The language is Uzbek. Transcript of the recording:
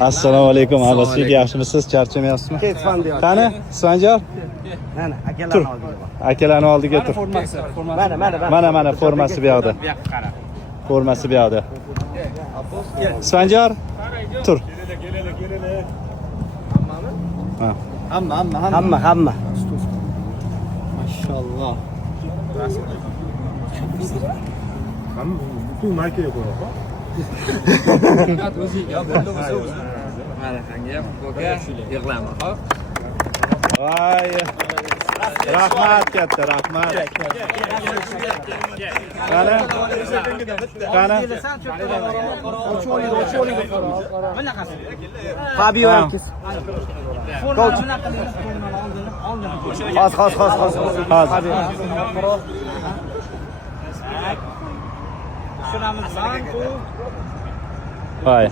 Assalomu alaykum. Abasbek, yaxshimisiz? Charchamayapsizmi? Qani, Isfanjor? Mana akalarni oldiga. Akalarni oldiga tur. Mana formasi bu yoqda. Formasi bu yoqda. Isfanjor, tur. Hamma. Maşallah. Butun markaga qo'yapman. Mana qangi ham ko'ka yig'lama. Voy. Rahmat katta, rahmat. Qani? Fabio Akis. Xos. Voy.